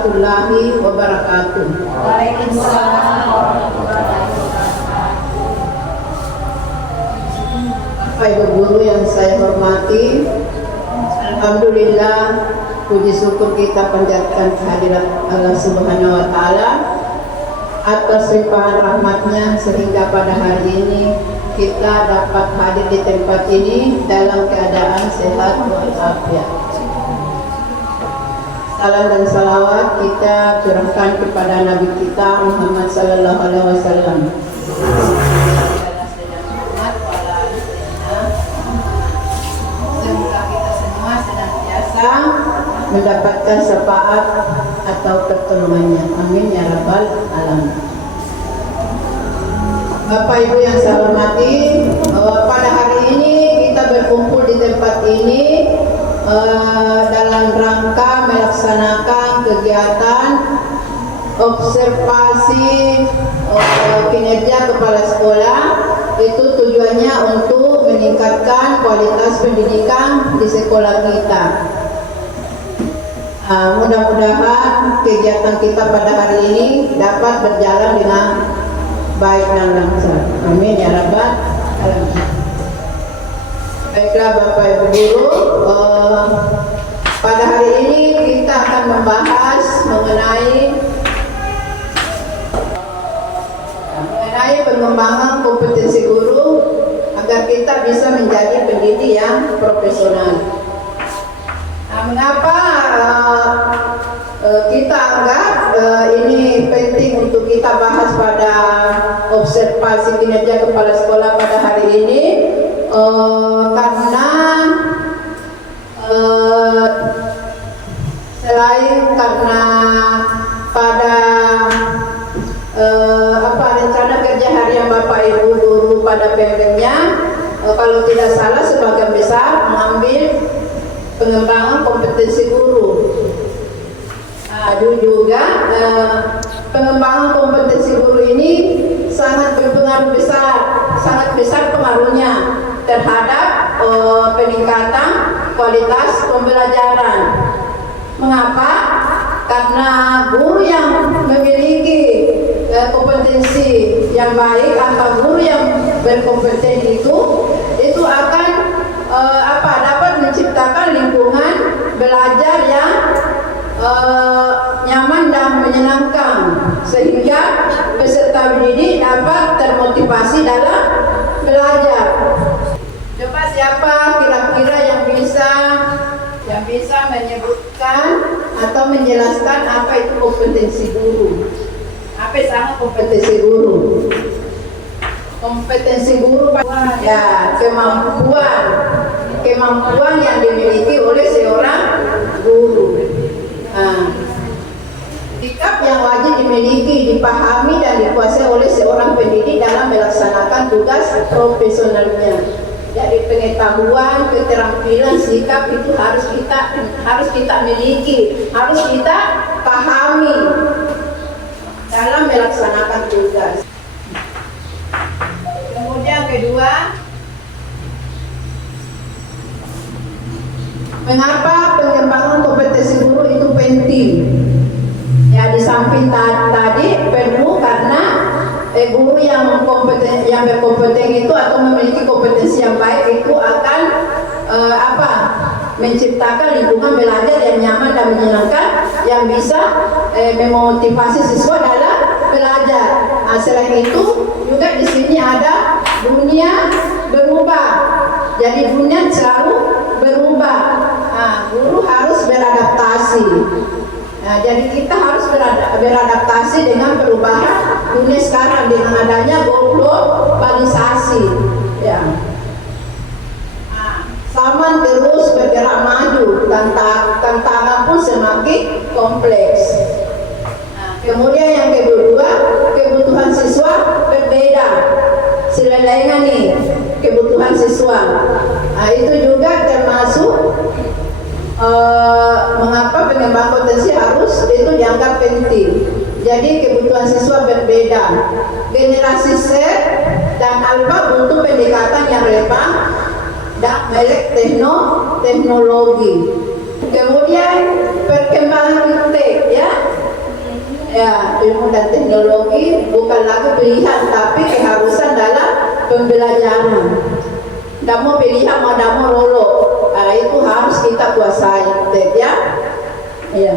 warahmatullahi wabarakatuh. Waalaikumsalam warahmatullahi wabarakatuh. Bapak Ibu guru yang saya hormati, alhamdulillah, puji syukur kita panjatkan kehadirat Allah Subhanahu wa taala atas limpahan rahmatnya sehingga pada hari ini kita dapat hadir di tempat ini dalam keadaan sehat walafiat. Salam dan salawat kita curahkan kepada Nabi kita Muhammad sallallahu alaihi wasallam. Semoga kita semua senantiasa mendapatkan syafaat atau pertolongannya. Amin ya rabbal alamin. Bapak Ibu yang saya hormati, pada hari ini kita berkumpul di tempat ini dalam rangka melaksanakan kegiatan observasi kinerja kepala sekolah. Itu tujuannya untuk meningkatkan kualitas pendidikan di sekolah kita. Mudah-mudahan kegiatan kita pada hari ini dapat berjalan dengan baik dan lancar. Amin ya rabbal alamin. Baiklah Bapak Ibu guru, pada hari ini kita akan membahas mengenai pengembangan kompetensi guru agar kita bisa menjadi pendidik yang profesional. Mengapa kita anggap ini penting untuk kita bahas pada observasi kinerja kepala sekolah pada hari ini? Karena selain karena pada rencana kerja harian Bapak Ibu guru pada PMM-nya, kalau tidak salah sebagian besar mengambil pengembangan kompetensi guru. Juga pengembangan kompetensi guru ini sangat berpengaruh besar, sangat besar pengaruhnya terhadap peningkatan kualitas pembelajaran. Mengapa? Karena guru yang memiliki kompetensi yang baik atau guru yang berkompeten itu akan dapat menciptakan lingkungan belajar yang nyaman dan menyenangkan sehingga peserta didik dapat termotivasi dalam belajar. Coba siapa kira-kira yang bisa menyebutkan atau menjelaskan apa itu kompetensi guru? Apa sama kompetensi guru? Kompetensi guru ya kemampuan yang dimiliki oleh seorang guru. Sikap yang wajib dimiliki, dipahami dan dikuasai oleh seorang pendidik dalam melaksanakan tugas profesionalnya. Jadi pengetahuan, keterampilan, sikap itu harus kita miliki, harus kita pahami dalam melaksanakan tugas. Kemudian kedua, mengapa pengembangan kompetensi guru itu penting? Ya, di samping tadi perlu karena guru yang berkompeten itu atau memiliki kompetensi yang baik itu akan menciptakan lingkungan belajar yang nyaman dan menyenangkan yang bisa memotivasi siswa dalam belajar. Selain itu juga di sini ada dunia berubah. Jadi dunia selalu berubah. Guru harus beradaptasi. Jadi kita harus beradaptasi dengan perubahan dunia sekarang dengan adanya globalisasi. Ya. Zaman terus bergerak maju, tantangan pun semakin kompleks. Kemudian yang kedua, kebutuhan siswa berbeda. Selelainya nih kebutuhan siswa. Itu juga termasuk mengapa pengembangan potensi harus itu dianggap penting. Jadi kebutuhan siswa berbeda. Generasi Z dan Alpha butuh pendekatan yang relevan dan melek teknologi. Kemudian perkembangan ilmu dan teknologi bukan lagi pilihan tapi keharusan dalam pembelajaran. Damo pilihan mau damo lolo, itu harus kita kuasai, ya.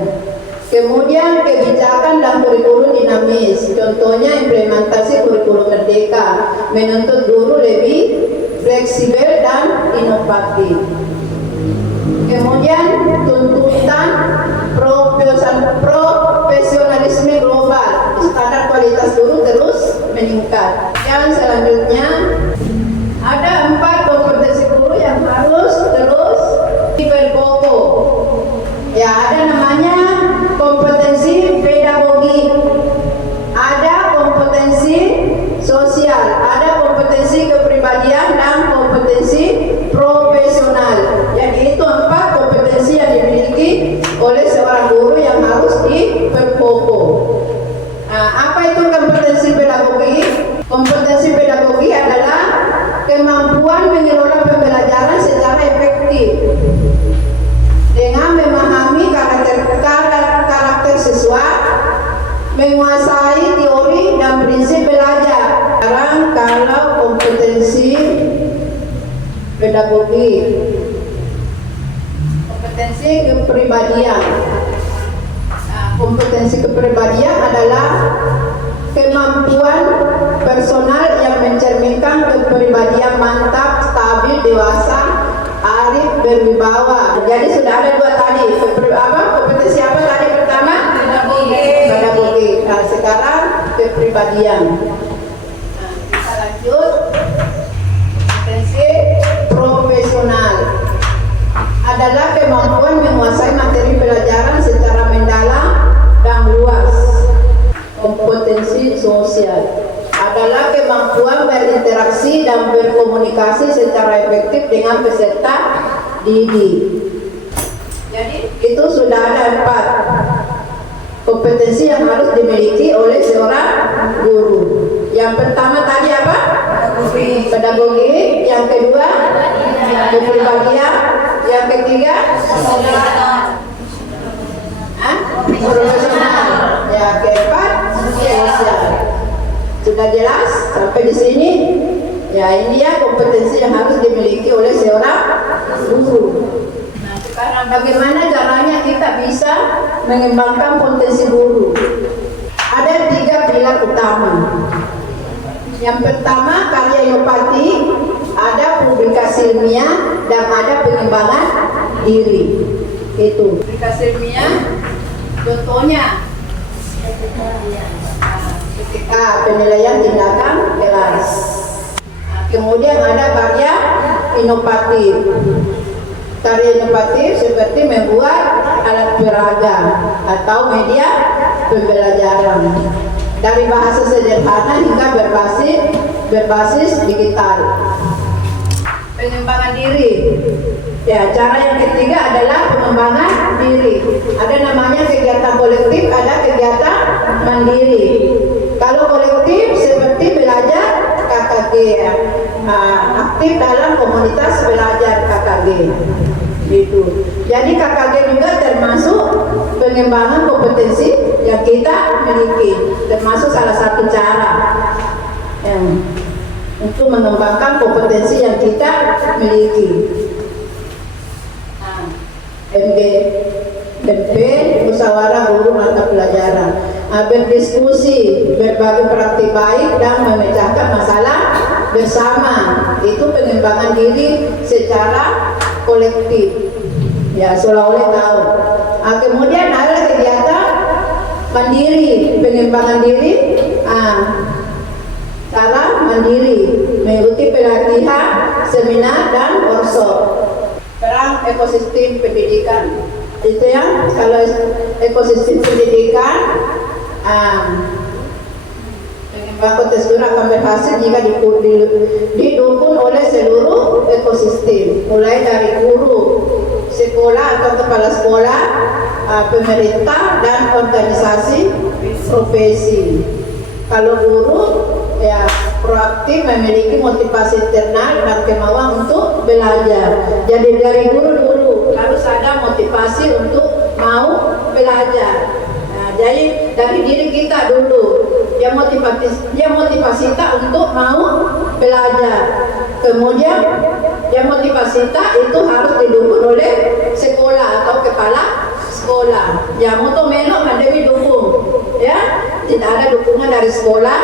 Kemudian kebijakan dan kurikulum dinamis, contohnya implementasi kurikulum merdeka, menuntut guru lebih fleksibel dan inovatif. Kemudian tuntutan profesionalisme global, standar kualitas guru terus meningkat. Yang selanjutnya ada 4 kompetensi guru yang harus terus diperkokoh. Ya, ada namanya kompetensi pedagogi, ada kompetensi sosial, ada kompetensi kepribadian dan kompetensi profesional. Jadi itu 4 kompetensi yang dimiliki oleh seorang guru yang harus diperkokoh. Nah, apa itu kompetensi pedagogi? Kompetensi pedagogi adalah kemampuan mengelola pembelajaran secara efektif dengan memahami karakter siswa, menguasai teori dan prinsip belajar. Sekarang kalau kompetensi pedagogi, kompetensi kepribadian. Kompetensi kepribadian adalah kemampuan personal yang mencerminkan kepribadian mantap, stabil, dewasa, arif, berwibawa. Jadi sudah ada 2 tadi. Kompetensi apa tadi pertama? Pedagogi. Nah, sekarang kepribadian. Nah, kita lanjut. Kompetensi profesional adalah kemampuan menguasai materi pelajaran secara mendalam dan luas. Kompetensi sosial adalah kemampuan berinteraksi dan berkomunikasi secara efektif dengan peserta didik. Jadi itu sudah ada 4 kompetensi yang harus dimiliki oleh seorang guru. Yang pertama tadi apa? Pedagogi. Yang kedua kepribadian. Yang ketiga profesional. Yang keempat sosial. Sudah jelas sampai di sini? Ya, ini dia kompetensi yang harus dimiliki oleh seorang guru. Nah, sekarang bagaimana caranya kita bisa mengembangkan potensi guru? Ada 3 pilar utama. Yang pertama karya inovasi, ada publikasi ilmiah, dan ada pengembangan diri. Itu publikasi ilmiah, contohnya ketika penilaian tindakan kelas. Kemudian ada karya inovatif. Karya inovatif seperti membuat alat peraga atau media pembelajaran dari bahasa sederhana hingga berbasis digital. Pengembangan diri. Ya, cara yang ketiga adalah pengembangan diri. Ada namanya kegiatan kolektif, ada kegiatan mandiri. Kalau kolektif seperti belajar KKG, aktif dalam komunitas belajar KKG. Gitu. Jadi KKG juga termasuk pengembangan kompetensi yang kita miliki, termasuk salah satu cara untuk mengembangkan kompetensi yang kita miliki. MP, musyawarah guru mata pelajaran, berdiskusi, berbagi praktik baik dan memecahkan masalah bersama. Itu pengembangan diri secara kolektif. Ya, seolah-olah tahu. Kemudian ada kegiatan mandiri, pengembangan diri. Cara mandiri, mengikuti pelatihan, seminar dan workshop. Perang ekosistem pendidikan. Itu ya, kalau ekosistem pendidikan, pengembangan kontekstual akan berhasil jika didukung oleh seluruh ekosistem, mulai dari guru, sekolah atau kepala sekolah, pemerintah dan organisasi profesi. Kalau guru ya proaktif, memiliki motivasi internal dan kemauan untuk belajar. Jadi dari guru dulu harus ada motivasi untuk mau belajar. Nah, jadi dari diri kita dulu, yang motivasi kita untuk mau belajar. Kemudian yang motivasi kita itu harus didukung oleh sekolah atau kepala sekolah. Yang untuk melok ada didukung, ya. Tidak ada dukungan dari sekolah,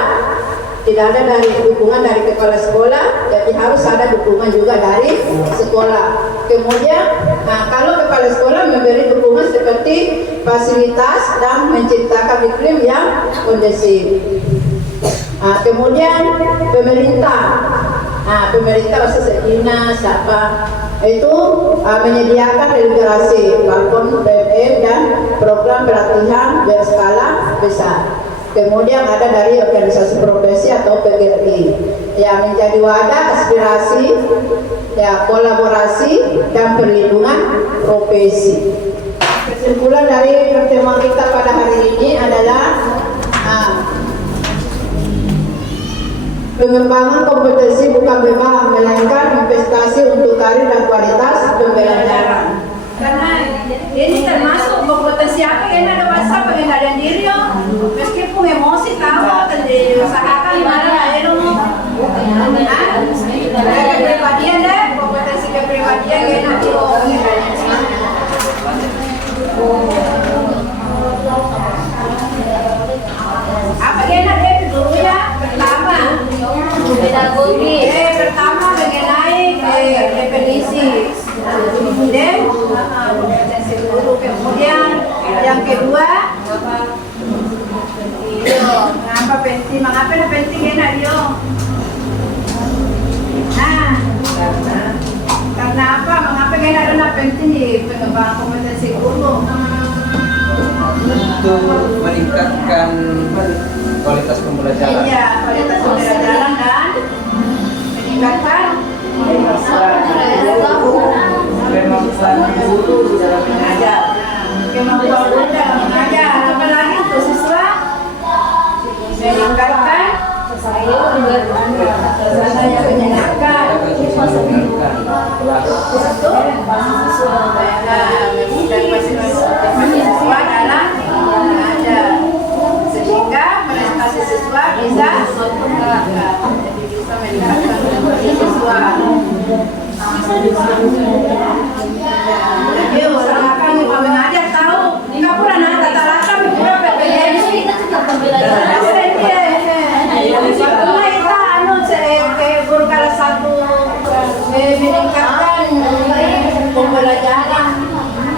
tidak ada dukungan dari kepala sekolah, jadi harus ada dukungan juga dari sekolah. Kemudian, kalau kepala sekolah memberi dukungan seperti fasilitas dan menciptakan iklim yang kondusif. Kemudian pemerintah masa dinas itu menyediakan regenerasi balkon BBM dan program pelatihan berskala besar. Kemudian ada dari organisasi profesi atau PGRI yang menjadi wadah aspirasi, ya, kolaborasi dan perlindungan profesi. Kesimpulan dari pertemuan kita pada hari ini adalah pengembangan kompetensi bukan beban, melainkan investasi untuk karir dan kualitas pembelajaran. Karena ini termasuk kompetensi apa yang ada bahasa pengendalian diri meskipun emosi tahu usahakan gimana ya dong kepribadian deh, kompetensi kepribadian yang nanti apa yang ada dulu ya pertama pedagogi pertama mengenai definisi kemudian yang kedua mengapa penting enak dia karena apa mengapa enak dan penting di pengembangan kompetensi guru untuk meningkatkan kualitas pembelajaran. Iya, kualitas pembelajaran dan meningkatkan kemampuan guru dalam mengajar. Kemampuan guru dalam mengajar, apalagi untuk siswa meningkatkan suasana yang menyenangkan. Siswa dalam mengajar sehingga prestasi siswa bisa meningkatkan siswa. Jadi usahakan mau mengajar tahu nggak pernah nanya tata rata pura PPN guru kelas 1 meningkatkan pembelajaran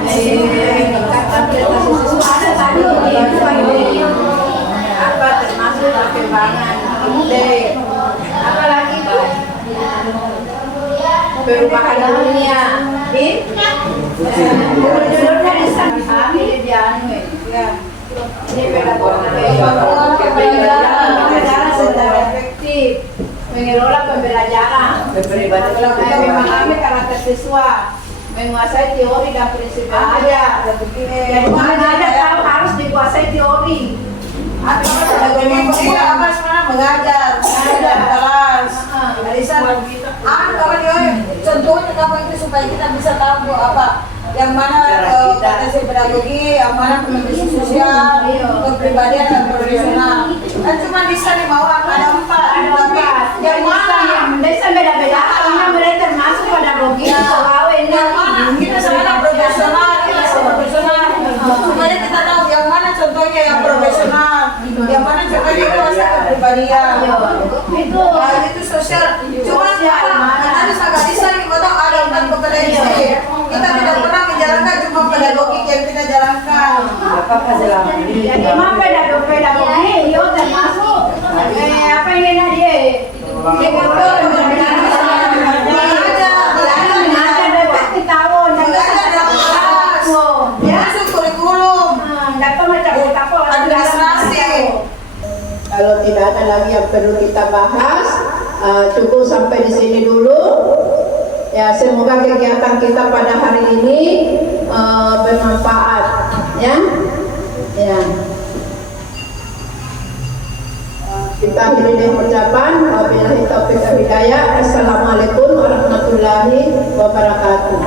meningkatkan prestasi siswa ada tadi apa termasuk perkembangan apalagi itu perubahan dunia di judulnya di sana ini pembelajaran secara efektif mengelola pembelajaran memahami karakter siswa menguasai teori dan prinsip belajar jadi mengajar tahu harus dikuasai teori apa sebenarnya mengajar kelas kalau dia contohnya apa itu supaya kita bisa tahu apa yang mana potensi pedagogi, yang mana kompetensi sosial, kepribadian dan profesional. Kan cuma bisa dibawa ada empat. Yang mana yang bisa beda-beda karena mereka termasuk pedagogi yang mana kita sebenarnya profesional, kita profesional. Supaya kita tahu yang mana contohnya yang profesional, yang mana contohnya itu masa kepribadian. Itu sosial. Cuma ada sangat bisa kita ada empat kompetensi. Kita tidak pernah menjalankan cuma pedagogi yang kita jalankan. Jadi memang pedagogi itu termasuk apa yang dia Kalau tidak ada lagi yang perlu kita bahas, cukup sampai di sini dulu. Ya, semoga kegiatan kita pada hari ini bermanfaat, ya. Ya. Kita akhiri dengan ucapan wabillahi taufiq wal hidayah. Assalamualaikum warahmatullahi wabarakatuh.